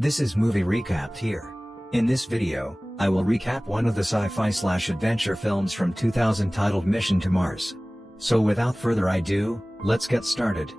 This is Movie Recapped here. In this video, I will recap one of the sci-fi/adventure films from 2000 titled Mission to Mars. So without further ado, let's get started.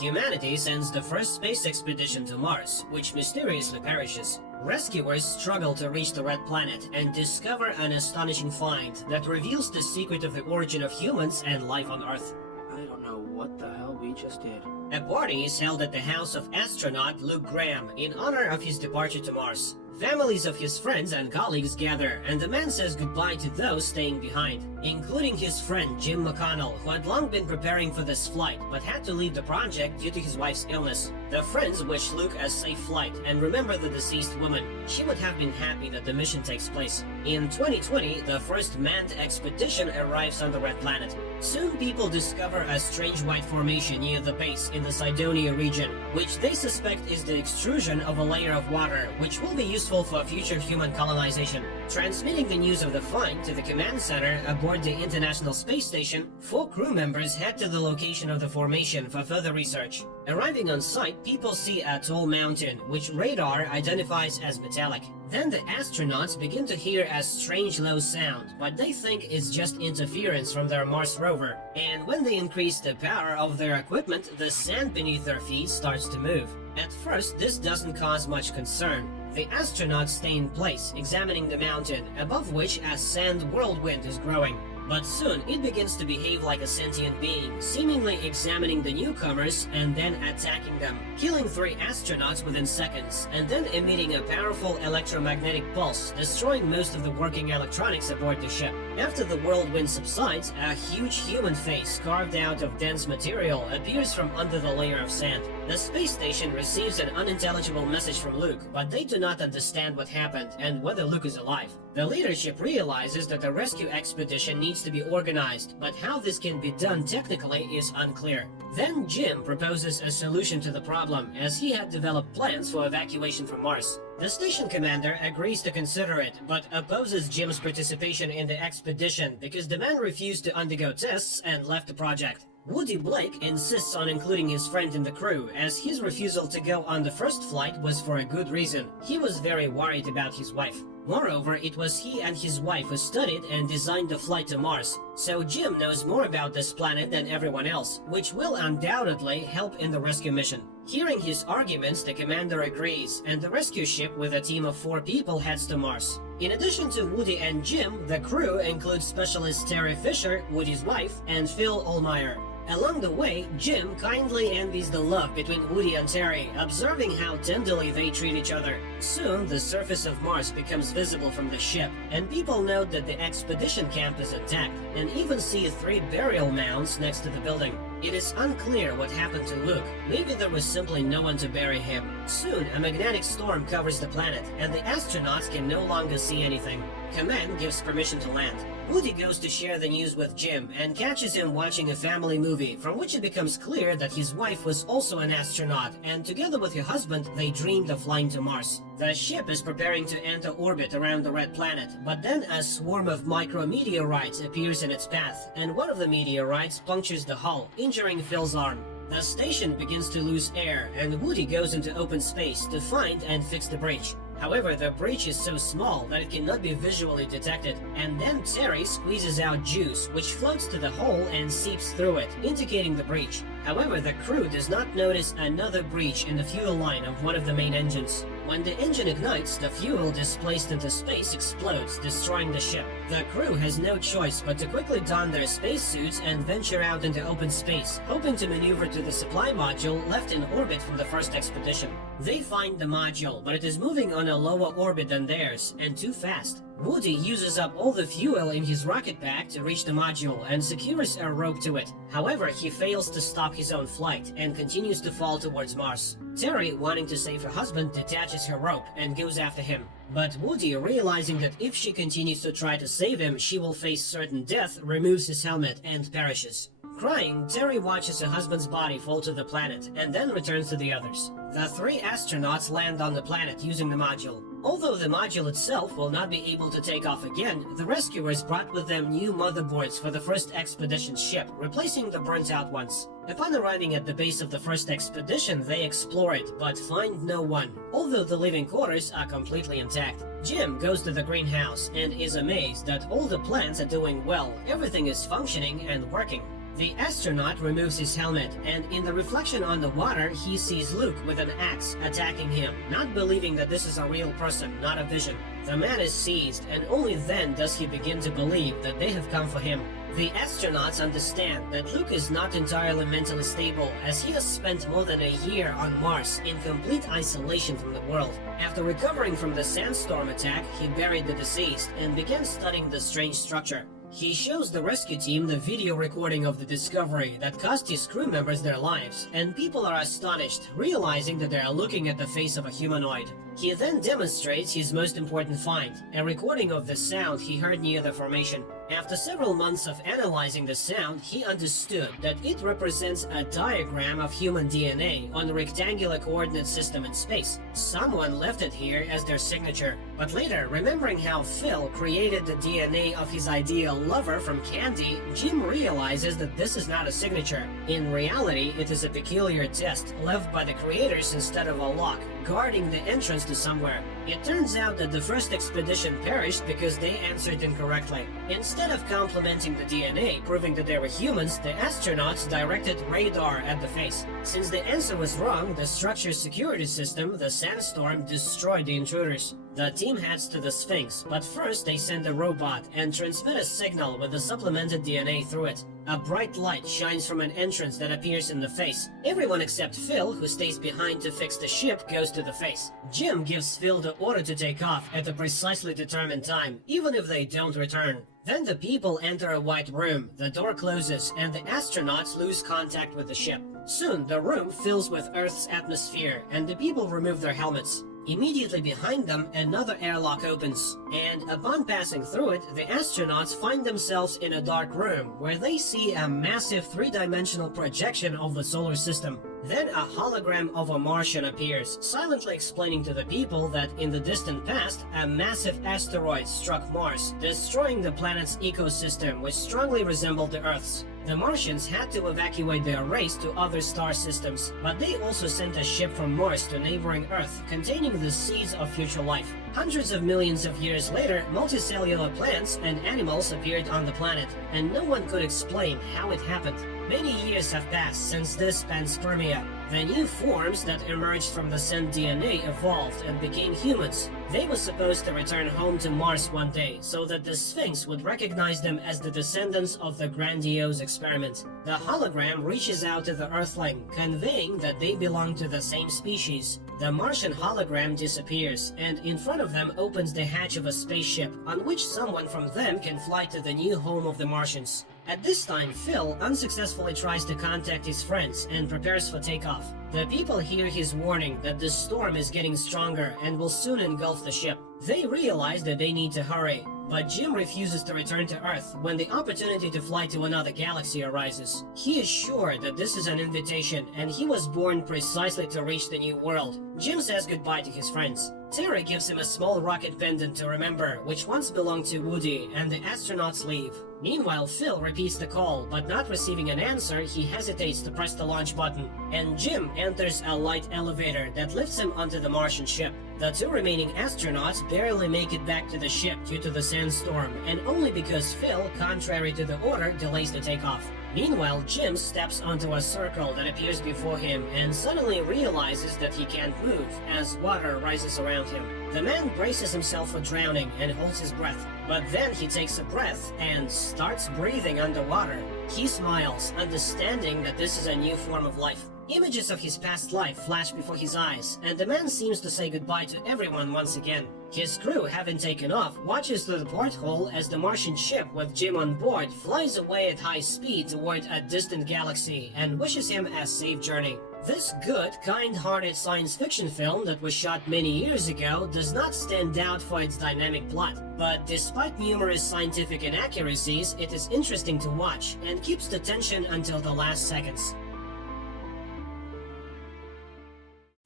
Humanity sends the first space expedition to Mars, which mysteriously perishes. Rescuers struggle to reach the Red Planet and discover an astonishing find that reveals the secret of the origin of humans and life on Earth. I don't know what the hell we just did. A party is held at the house of astronaut Luke Graham in honor of his departure to Mars. Families of his friends and colleagues gather, and the man says goodbye to those staying behind, including his friend Jim McConnell, who had long been preparing for this flight but had to leave the project due to his wife's illness. The friends wish Luke a safe flight and remember the deceased woman. She would have been happy that the mission takes place. In 2020, the first manned expedition arrives on the Red Planet. Soon people discover a strange white formation near the base in the Cydonia region, which they suspect is the extrusion of a layer of water, which will be useful for future human colonization. Transmitting the news of the find to the command center aboard the International Space Station, 4 crew members head to the location of the formation for further research. Arriving on site, people see a tall mountain, which radar identifies as metallic. Then the astronauts begin to hear a strange low sound, but they think it's just interference from their Mars rover. And when they increase the power of their equipment, the sand beneath their feet starts to move. At first, this doesn't cause much concern. The astronauts stay in place, examining the mountain, above which a sand whirlwind is growing. But soon, it begins to behave like a sentient being, seemingly examining the newcomers and then attacking them, killing 3 astronauts within seconds, and then emitting a powerful electromagnetic pulse, destroying most of the working electronics aboard the ship. After the whirlwind subsides, a huge human face carved out of dense material appears from under the layer of sand. The space station receives an unintelligible message from Luke, but they do not understand what happened and whether Luke is alive. The leadership realizes that the rescue expedition needs to be organized, but how this can be done technically is unclear. Then Jim proposes a solution to the problem, as he had developed plans for evacuation from Mars. The station commander agrees to consider it, but opposes Jim's participation in the expedition because the man refused to undergo tests and left the project. Woody Blake insists on including his friend in the crew, as his refusal to go on the first flight was for a good reason. He was very worried about his wife. Moreover, it was he and his wife who studied and designed the flight to Mars, so Jim knows more about this planet than everyone else, which will undoubtedly help in the rescue mission. Hearing his arguments, the commander agrees, and the rescue ship with a team of 4 people heads to Mars. In addition to Woody and Jim, the crew includes specialist Terry Fisher, Woody's wife, and Phil Ohlmeyer. Along the way, Jim kindly envies the love between Woody and Terry, observing how tenderly they treat each other. Soon, the surface of Mars becomes visible from the ship, and people note that the expedition camp is intact, and even see 3 burial mounds next to the building. It is unclear what happened to Luke. Maybe there was simply no one to bury him. Soon, a magnetic storm covers the planet, and the astronauts can no longer see anything. Command gives permission to land. Woody goes to share the news with Jim and catches him watching a family movie, from which it becomes clear that his wife was also an astronaut, and together with her husband, they dreamed of flying to Mars. The ship is preparing to enter orbit around the Red Planet, but then a swarm of micrometeorites appears in its path, and one of the meteorites punctures the hull, injuring Phil's arm. The station begins to lose air, and Woody goes into open space to find and fix the breach. However, the breach is so small that it cannot be visually detected, and then Terry squeezes out juice, which floats to the hole and seeps through it, indicating the breach. However, the crew does not notice another breach in the fuel line of one of the main engines. When the engine ignites, the fuel displaced into space explodes, destroying the ship. The crew has no choice but to quickly don their spacesuits and venture out into open space, hoping to maneuver to the supply module left in orbit from the first expedition. They find the module, but it is moving on a lower orbit than theirs, and too fast. Woody uses up all the fuel in his rocket pack to reach the module and secures a rope to it. However, he fails to stop his own flight and continues to fall towards Mars. Terry, wanting to save her husband, detaches her rope and goes after him. But Woody, realizing that if she continues to try to save him, she will face certain death, removes his helmet and perishes. crying, Terry watches her husband's body fall to the planet and then returns to the others. The three astronauts land on the planet using the module. Although the module itself will not be able to take off again, the rescuers brought with them new motherboards for the first expedition ship, replacing the burnt-out ones. Upon arriving at the base of the first expedition, they explore it, but find no one, although the living quarters are completely intact. Jim goes to the greenhouse and is amazed that all the plants are doing well, everything is functioning and working. The astronaut removes his helmet, and in the reflection on the water, he sees Luke with an axe attacking him, not believing that this is a real person, not a vision. The man is seized, and only then does he begin to believe that they have come for him. The astronauts understand that Luke is not entirely mentally stable, as he has spent more than a year on Mars in complete isolation from the world. After recovering from the sandstorm attack, he buried the deceased and began studying the strange structure. He shows the rescue team the video recording of the discovery that cost his crew members their lives, and people are astonished, realizing that they are looking at the face of a humanoid. He then demonstrates his most important find, a recording of the sound he heard near the formation. After several months of analyzing the sound, he understood that it represents a diagram of human DNA on a rectangular coordinate system in space. Someone left it here as their signature. But later, remembering how Phil created the DNA of his ideal lover from candy, Jim realizes that this is not a signature. In reality, it is a peculiar test left by the creators instead of a lock, guarding the entrance to somewhere. It turns out that the first expedition perished because they answered incorrectly. Instead of complimenting the DNA, proving that they were humans, the astronauts directed radar at the face. Since the answer was wrong, the structure's security system, the sandstorm, destroyed the intruders. The team heads to the Sphinx, but first they send a robot and transmit a signal with the supplemented DNA through it. A bright light shines from an entrance that appears in the face. Everyone except Phil, who stays behind to fix the ship, goes to the face. Jim gives Phil the order to take off at the precisely determined time, even if they don't return. Then the people enter a white room, the door closes, and the astronauts lose contact with the ship. Soon, the room fills with Earth's atmosphere, and the people remove their helmets. Immediately behind them, another airlock opens, and upon passing through it, the astronauts find themselves in a dark room where they see a massive three-dimensional projection of the solar system. Then a hologram of a Martian appears, silently explaining to the people that in the distant past, a massive asteroid struck Mars, destroying the planet's ecosystem, which strongly resembled the Earth's. The Martians had to evacuate their race to other star systems, but they also sent a ship from Mars to neighboring Earth, containing the seeds of future life. Hundreds of millions of years later, multicellular plants and animals appeared on the planet, and no one could explain how it happened. Many years have passed since this panspermia. The new forms that emerged from the sent DNA evolved and became humans. They were supposed to return home to Mars one day, so that the Sphinx would recognize them as the descendants of the grandiose experiment. The hologram reaches out to the Earthling, conveying that they belong to the same species. The Martian hologram disappears, and in front of them opens the hatch of a spaceship, on which someone from them can fly to the new home of the Martians. At this time, Phil unsuccessfully tries to contact his friends and prepares for takeoff. The people hear his warning that the storm is getting stronger and will soon engulf the ship. They realize that they need to hurry, but Jim refuses to return to Earth when the opportunity to fly to another galaxy arises. He is sure that this is an invitation, and he was born precisely to reach the new world. Jim says goodbye to his friends. Terry gives him a small rocket pendant to remember, which once belonged to Woody, and the astronauts leave. Meanwhile, Phil repeats the call, but not receiving an answer, he hesitates to press the launch button, and Jim enters a light elevator that lifts him onto the Martian ship. The two remaining astronauts barely make it back to the ship due to the sandstorm, and only because Phil, contrary to the order, delays the takeoff. Meanwhile, Jim steps onto a circle that appears before him and suddenly realizes that he can't move as water rises around him. The man braces himself for drowning and holds his breath, but then he takes a breath and starts breathing underwater. He smiles, understanding that this is a new form of life. Images of his past life flash before his eyes, and the man seems to say goodbye to everyone once again. His crew, having taken off, watches through the porthole as the Martian ship with Jim on board flies away at high speed toward a distant galaxy and wishes him a safe journey. This good, kind-hearted science fiction film that was shot many years ago does not stand out for its dynamic plot, but despite numerous scientific inaccuracies, it is interesting to watch and keeps the tension until the last seconds.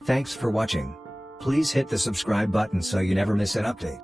Thanks for watching. Please hit the subscribe button so you never miss an update.